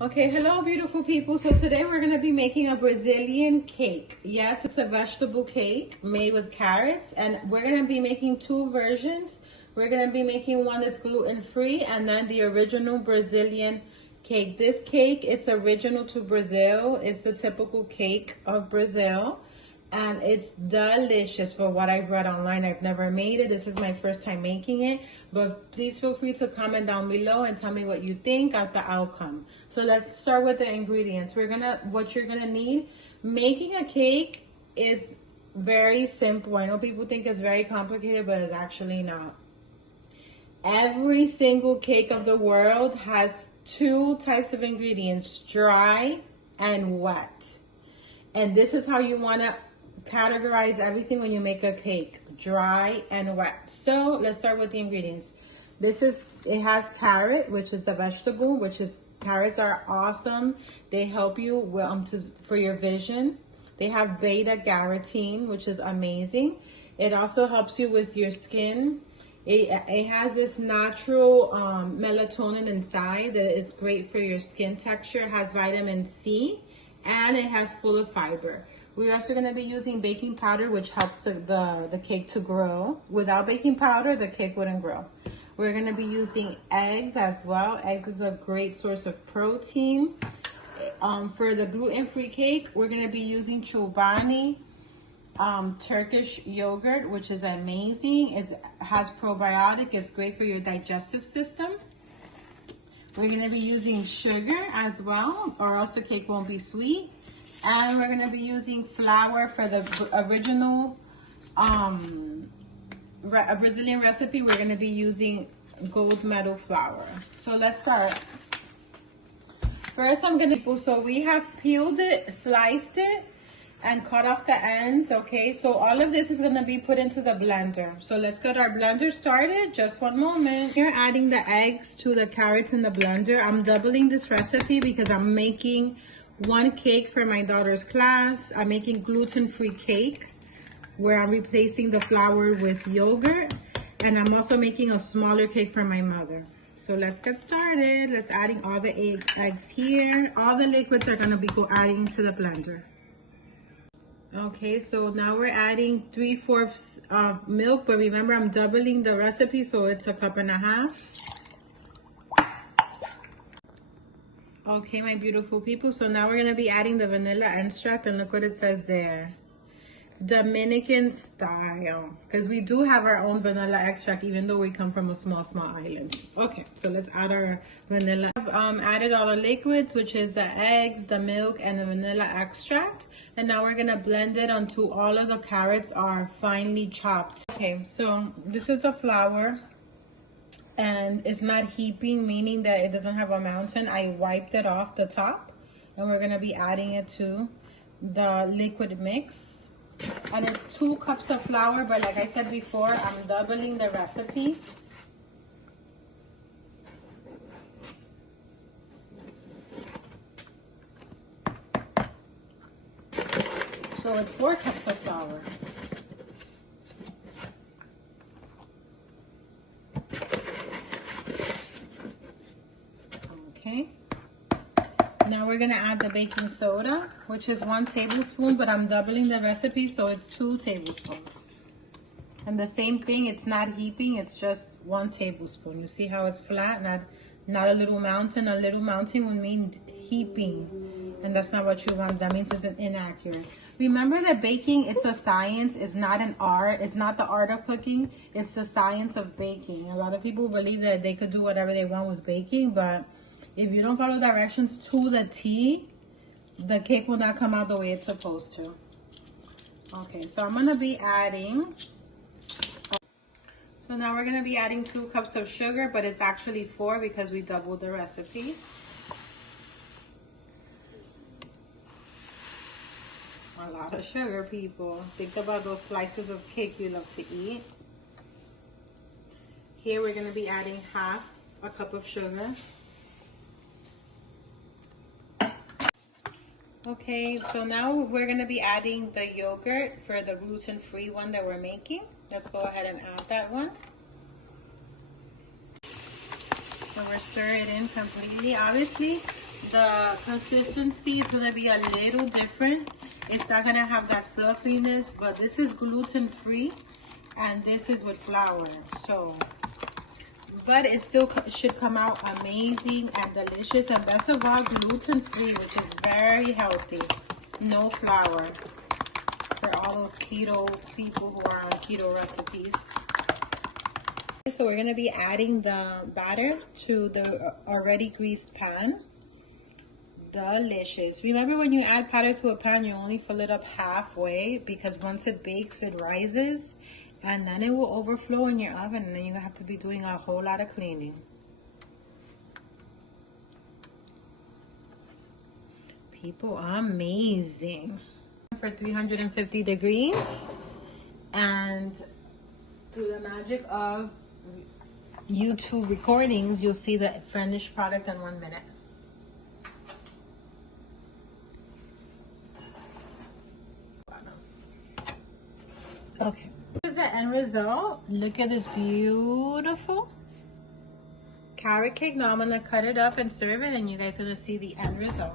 Okay, hello beautiful people. So today we're going to be making a Brazilian cake. Yes, it's a vegetable cake made with carrots, and we're going to be making two versions. We're going to be making one that's gluten-free and then the original Brazilian cake. This cake, it's original to Brazil. It's the typical cake of Brazil. And it's delicious for what I've read online. I've never made it. This is my first time making it. But please feel free to comment down below and tell me what you think of the outcome. So let's start with the ingredients. What you're gonna need. Making a cake is very simple. I know people think it's very complicated, but it's actually not. Every single cake of the world has two types of ingredients, dry and wet. And this is how you wanna categorize everything when you make a cake, dry and wet. So let's start with the ingredients. It has carrot, which is the vegetable, carrots are awesome. They help you for your vision. They have beta carotene, which is amazing. It also helps you with your skin. It has this natural melatonin inside that is great for your skin texture. It has vitamin C and it has full of fiber. We're also going to be using baking powder, which helps the cake to grow. Without baking powder, the cake wouldn't grow. We're going to be using eggs as well. Eggs is a great source of protein. For the gluten-free cake, we're going to be using Chobani Turkish yogurt, which is amazing. It has probiotic. It's great for your digestive system. We're going to be using sugar as well, or else the cake won't be sweet. And we're going to be using flour for the original Brazilian recipe. We're going to be using gold medal flour. So let's start. First, so we have peeled it, sliced it, and cut off the ends, okay? So all of this is going to be put into the blender. So let's get our blender started. Just one moment. You're adding the eggs to the carrots in the blender. I'm doubling this recipe because I'm making one cake for my daughter's class. I'm making gluten-free cake where I'm replacing the flour with yogurt, and I'm also making a smaller cake for my mother. So let's get started. Let's adding all the eggs here. All the liquids are gonna be adding to the blender. Okay, so now we're adding 3/4 of milk, but remember I'm doubling the recipe, so it's 1.5 cups. Okay, my beautiful people, so now we're going to be adding the vanilla extract, and look what it says there. Dominican style, because we do have our own vanilla extract, even though we come from a small island. Okay, so let's add our vanilla. I've added all the liquids, which is the eggs, the milk, and the vanilla extract. And now we're going to blend it until all of the carrots are finely chopped. Okay, so this is the flour. And it's not heaping, meaning that it doesn't have a mountain. I wiped it off the top, and we're gonna be adding it to the liquid mix. And it's 2 cups of flour, but like I said before, I'm doubling the recipe. So it's 4 cups of flour. Okay, now we're gonna add the baking soda, which is 1 tablespoon, but I'm doubling the recipe, so it's 2 tablespoons. And the same thing, it's not heaping, it's just 1 tablespoon. You see how it's flat, not a little mountain. A little mountain would mean heaping, and that's not what you want. That means it's inaccurate. Remember that baking, it's a science, it's not an art. It's not the art of cooking, it's the science of baking. A lot of people believe that they could do whatever they want with baking, but if you don't follow directions to the T, the cake will not come out the way it's supposed to. Okay, so I'm gonna be adding, so now we're gonna be adding 2 cups of sugar, but it's actually 4 because we doubled the recipe. A lot of sugar, people. Think about those slices of cake you love to eat. Here we're gonna be adding 1/2 cup of sugar. Okay, so now we're going to be adding the yogurt for the gluten-free one that we're making. Let's go ahead and add that one. So we're stirring it in completely. Obviously, The consistency is gonna be a little different. It's not gonna have that fluffiness, but this is gluten-free and this is with flour. So, but it still should come out amazing and delicious, and best of all, gluten-free, which is very healthy. No flour for all those keto people who are on keto recipes. So we're gonna be adding the batter to the already greased pan. Delicious. Remember, when you add batter to a pan, you only fill it up halfway, because once it bakes, it rises, and then it will overflow in your oven, and then you have to be doing a whole lot of cleaning. People are amazing. For 350 degrees, and through the magic of YouTube recordings, you'll see the finished product in 1 minute. Okay, this is the end result. Look at this beautiful carrot cake. Now I'm gonna cut it up and serve it, and you guys are gonna see the end result.